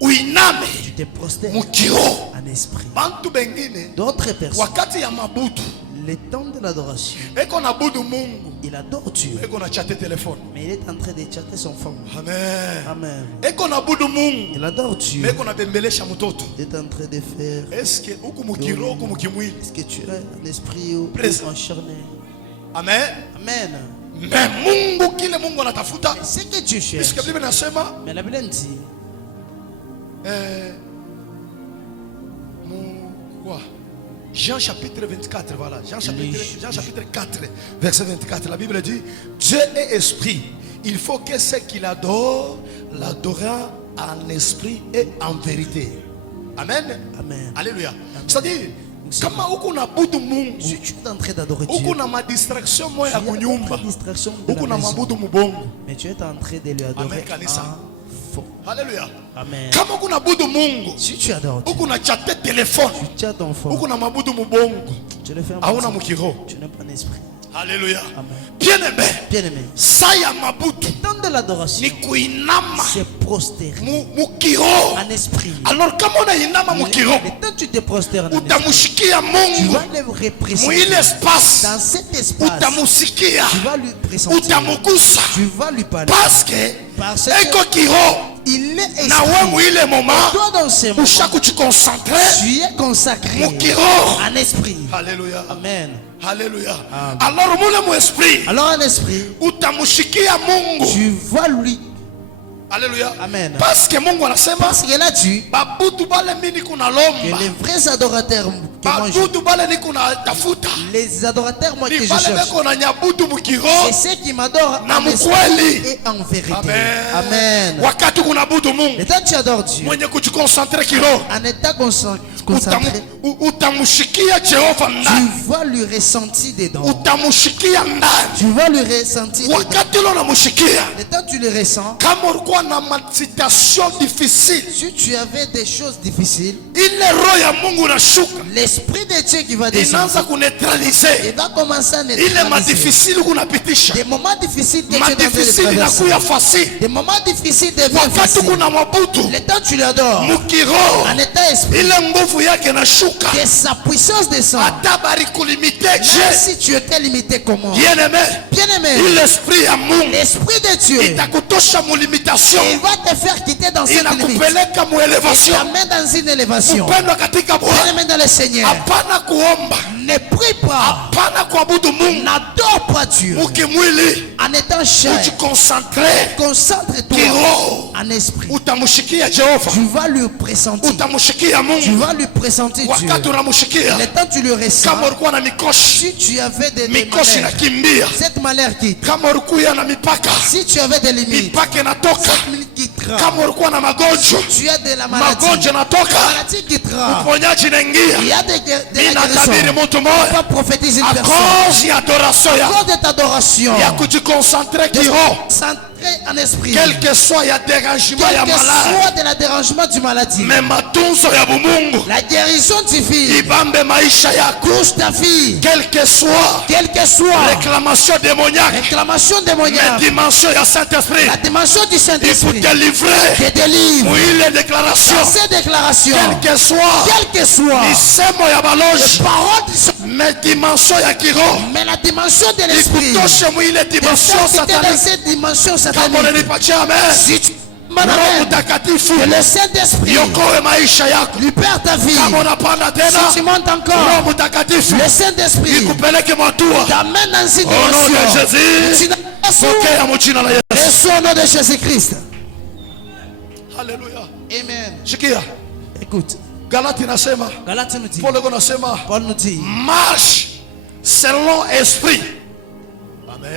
uiname tu te prosternes mukiro en esprit. bantu bengine D'autres personnes, wakati ya mabudu le temps de l'adoration, eko na budu Mungu il adore Dieu, eko na chatte téléphone. mais il est en train de chatter son femme. Amen. Amen. Eko na budu Mungu Il adore Dieu. eko na bembelesha mtoto. Il est en train de faire. Est-ce que huku mukiro huku mukimwili? Est-ce que tu es un esprit ou Présent. en charnel? Amen. Amen. Mais Mungu kile Mungu anatafuta. C'est que Dieu cherche. Puisque Bible nasema Mais la Bible dit, quoi? Jean chapitre 24, voilà. Jean chapitre 4, verset 24. La Bible dit, Dieu est esprit. Il faut que ceux qui l'adorent, l'adorent en esprit et en vérité. Amen. Amen. Alléluia. C'est-à-dire, kama uko na budu Mungu, si tu es en train d'adorer Dieu, uko na ma distraction moya ya tu as kunyumba, une distraction de uko la na maison, mabudu mubongo. mais tu es en train de lui adorer Amen, kanisa. en faux. Alléluia. Amen. Kama uko na budu Mungu, Si tu adores Dieu, uko na chatte téléphone, tu as ton fort, uko na mabudu mubongo, tu le fais en auna mentir. mukiro. Tu n'es pas un esprit. Alléluia. Amen. Bien-aimé, Bien-aimé, saya mabudu le temps de l'adoration, ni kuinama c'est prosterner mukiro. en esprit. Alors kama unainama mukiro, Le temps que tu te prosternes en esprit, utamushikia tu Mungu vas le représenter mwile espace, dans cet espace. utamusikia, Tu vas lui présenter. utamugusa, Tu vas lui parler. parce que Parce que eko kiro il est na we esprit. mwile moment Toi dans ces moments, ushaku chikoncentre tu es consacré mukiro. en esprit. Alléluia. Amen. Alléluia. Amen. Alors mule mu esprit Alors en esprit, utamushikia Mungu. tu vas lui. Alléluia. Amen. Parce que Mungu anasema Parce qu'il a dit babudu bale mini kuna que lomba, les vrais adorateurs que moi je, babudu bale ni kuna tafuta, les adorateurs moi que ni je bale cherche, beko na nyabudu mukiro c'est ceux qui m'adorent na en esprit mkweli. et en vérité. Amen. Amen. Wakati kunabudu Mungu Le temps que tu adores Dieu, mwenye kujikonsentre kiroho, en état concentré, utamushikia Jehova ndani, tu vas lui ressentir dedans. utamushikia ndani. Tu vas lui ressentir dedans. Wakati lo namushikia, Le temps que tu le ressens, kama ulikuwa na situation difficile, si tu avais des choses difficiles, ile roho ya Mungu inashuka, l'esprit de Dieu qui va descendre, inaanza kuneutraliser il va commencer à ile neutraliser madifisili kunapitisha. des moments difficiles que tu es en train de Madifisili traverser. inakuya facile Des moments difficiles deviennent wakati faciles. kuna mabudu Le temps que tu l'adores, mukiroho, en état esprit, ile nguvu yake inashuka. que sa puissance descend. Hata barikulimite Même je si tu étais limité comment? bien-aimé, Bien-aimé, ile esprit ya Mungu l'esprit de Dieu, itakutosha mu limitation, il va te faire quitter dans cette limite. inakupeleka mu Il elevation. t'amène dans une élévation. Upendo katika Bwana, Bien-aimé dans le Seigneur, hapana kuomba, ne prie pas, hapana kuabudu Mungu n'adore pas Dieu mukimwili, en étant cher. ujikonsentre Concentre-toi kiroho, en esprit. utamushikia Jehova, Tu vas lui pressentir. utamushikia Tu Mungu. vas lui pressentir Dieu. Wakati unamushikia, Le temps tu le ressens, kama ulikuwa na mikoshi, si tu avais des mikoshi malheurs, inakimbia. cette malheur quitte. Kama ulikuwa na mipaka, Si tu avais des limites, mipaka inatoka. cette limite quittera. Kama ulikuwa na magonjwa, Tu as de la maladie. magonjwa inatoka, Maladie quittera. uponyaji Il inaingia. y a de la Ninatabiri guérison. mtu On mmoja va prophétiser une à personne. cause ya adoration À ya cause de ta adoration, ya kujikonsentre kiroho, centré en esprit. quel que soit ya dérangement ya Quel que malade, soit de la dérangement du maladie, mais matunzo ya bumungu la guérison divine ibambe maisha yako, touche ta fille. quel que soit Quelle que soit réclamation démoniaque, réclamation mais démoniaque, dimension ya Saint-Esprit, la dimension du il faut Saint-Esprit délivrer te délivre. mwile déclaration, Dans ces déclarations, quel que soit quelle que soit misemo ya balozi, parole du Saint- mais dimension ya kiroho mais la dimension de l'esprit, ikutoshe mwile dimension dans satanique. cette dimension Kama satanique, unanipatia amen, si tu Roho m'amènes, Mtakatifu que le Saint-Esprit iokoe maisha yako. libère ta vie. Kama unapanda tena, Si tu montes encore, Roho Mtakatifu le Saint-Esprit ikupeleke matua. t'amène dans une Au nom de dimension. Jésus, Tu n'as pokea mu jina la Yesu. Reçois au nom de Jésus-Christ. Haleluya. Amen. Sikia, Écoute, Galati nasema, Galates nous dit, Paulo nasema, Paul nous dit, marche selon esprit. Amen.